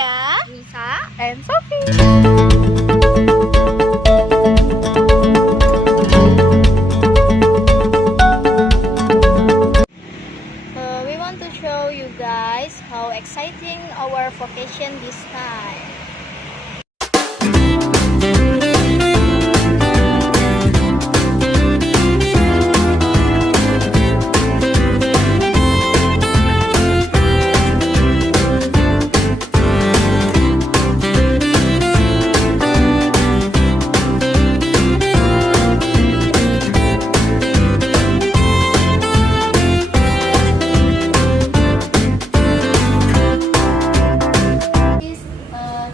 Ria, Nisa, and Sophie. We want to show you guys how exciting our vacation this time.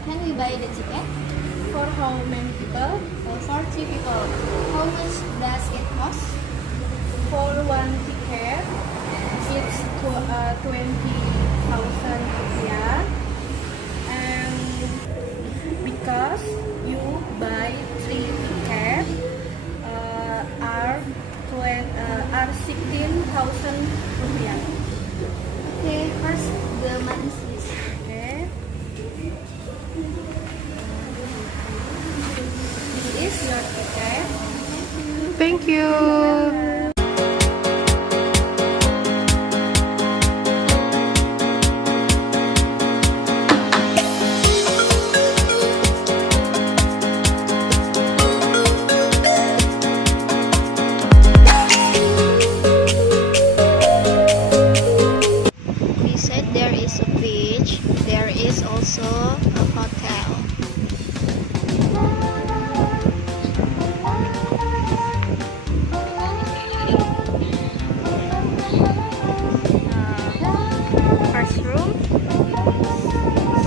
Can we buy the ticket? for how many people? For 3 people. How much does it cost? For one ticket, it's 20,000 rupiah. And because you buy 3 tickets, are 16,000 rupiah. Okay, first the money is. Okay. This is your ticket. Thank you. He said there is a beach, there is also a hotel. First room,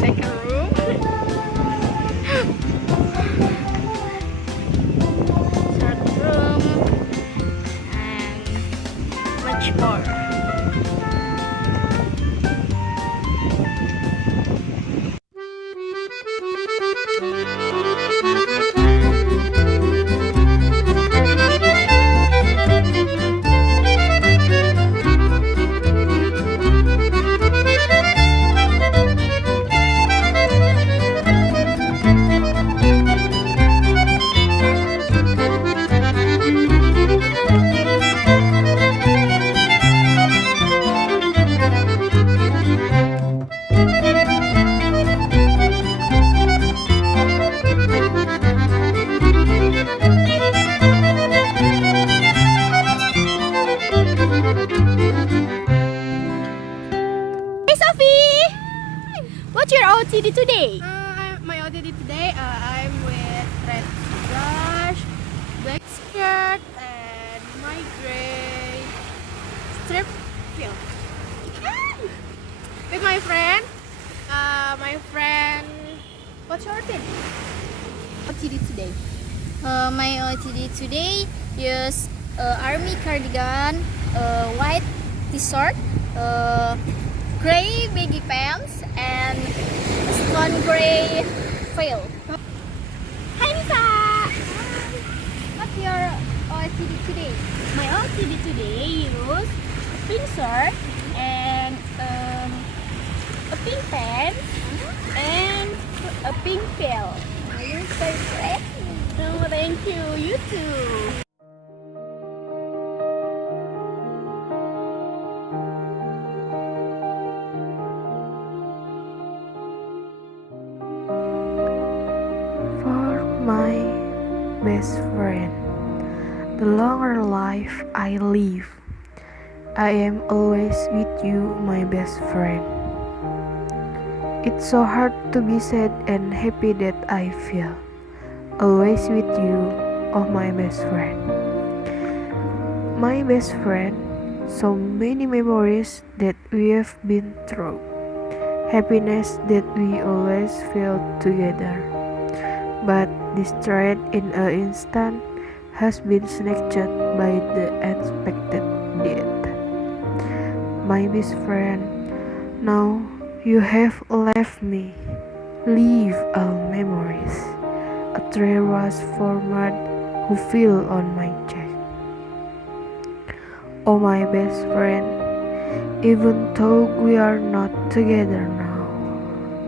second room, third room, and much more. Hey Sophie! What's your OTD today? My OTD today, I'm with red blush, black skirt, and my gray strip heel. With my friend, what's your OTD today? My OTD today is army cardigan, white t-shirt, gray baggy pants, and stone gray veil. Hi Nisa! What's your OTD today? My OTD today is pink shirt and a pink pants and a pink veil. You're so pretty. Oh, thank you. You too. For my best friend, the longer life I live, I am always with you, my best friend. It's so hard to be sad and happy that I feel always with you, oh my best friend. My best friend, so many memories that we have been through, happiness that we always feel together, but destroyed in an instant has been snatched by the unexpected death. My best friend, now you have left me, leave all memories. A tear was formed who fell on my chest. Oh my best friend, even though we are not together now,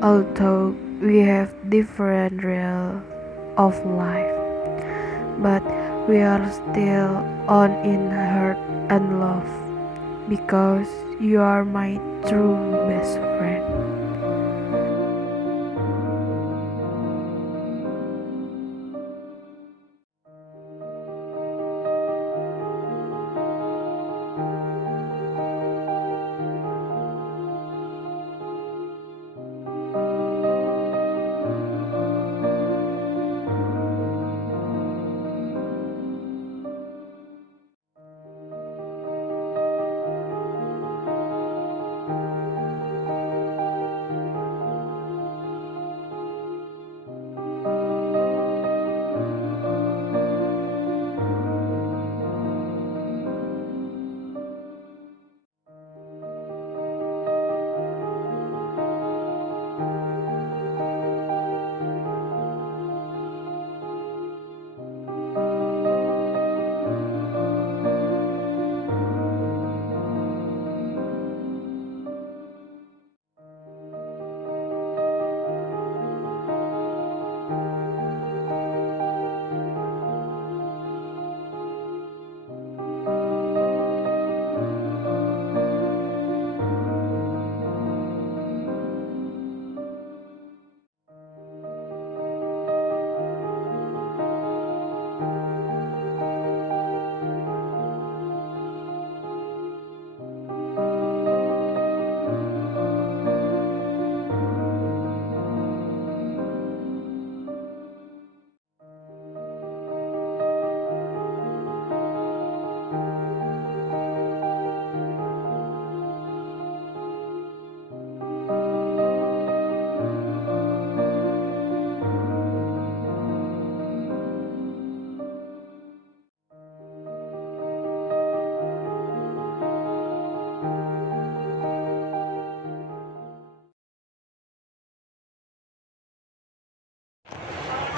Although we have different real of life, but we are still on in heart and love because you are my true best friend.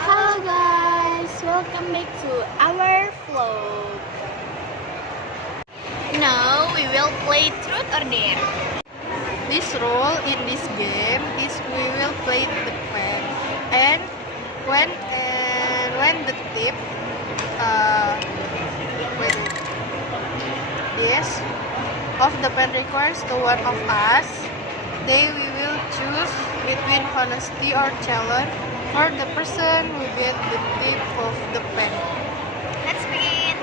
Hello guys, welcome back to our vlog. Now we will play Truth or Dare. This role in this game is we will play the pen, and when the tip wait, yes of the pen requires to one of us, then we will choose between honesty or challenge for the person who get the tip of the pen. Let's begin.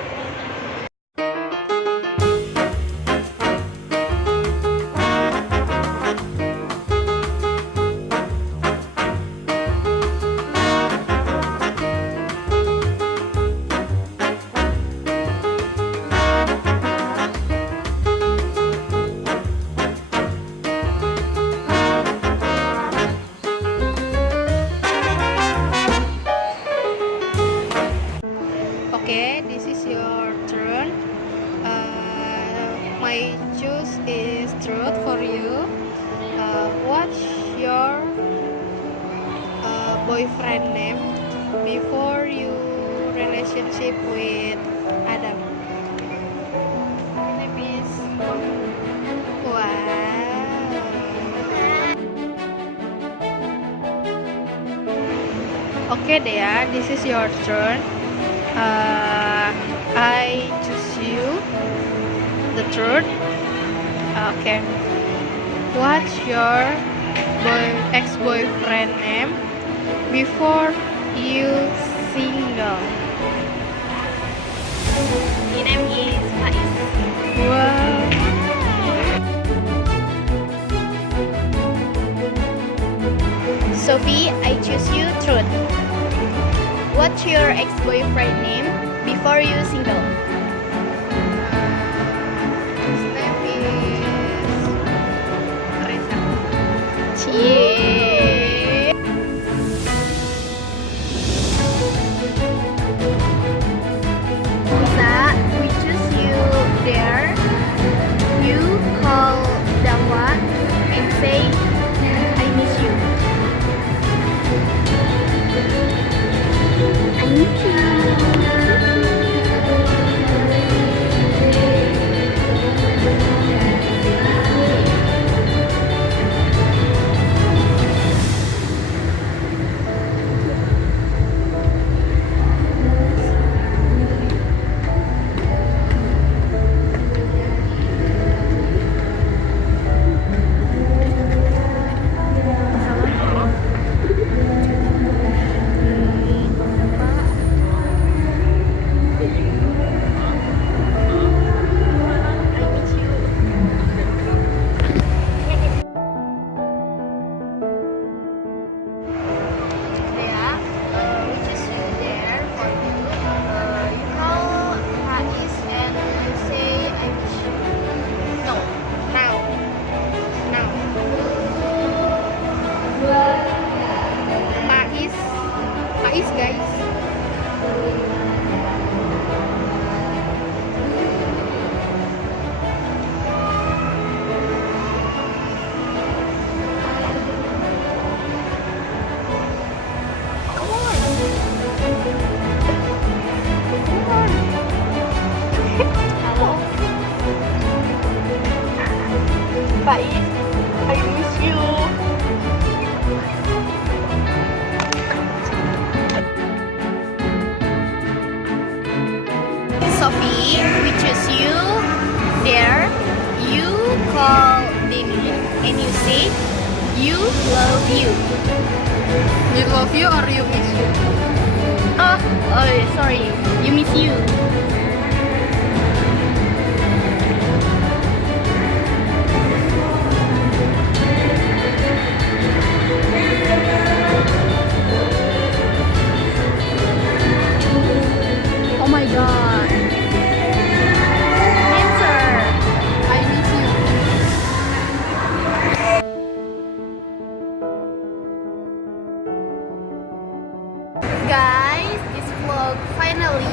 Okay, this is your turn. My choice is truth for you. What's your boyfriend name before you relationship with Adam? My name is Wow. Okay, Dea, this is your turn. I choose you the truth. Okay. What's your ex-boyfriend name before you single? My name is Faiz. Wow. Sophie, I choose you Truth. What's your ex-boyfriend name before you single? His name is Reza. Cie. Lisa, we choose you there. You call Dawa and say, I miss you. I miss you. Sophie, we choose you. There, you call Denny and you say, you love you. You love you or you miss you? Oh, sorry, you miss you. Oh my god. Answer. I miss you. Guys, this vlog finally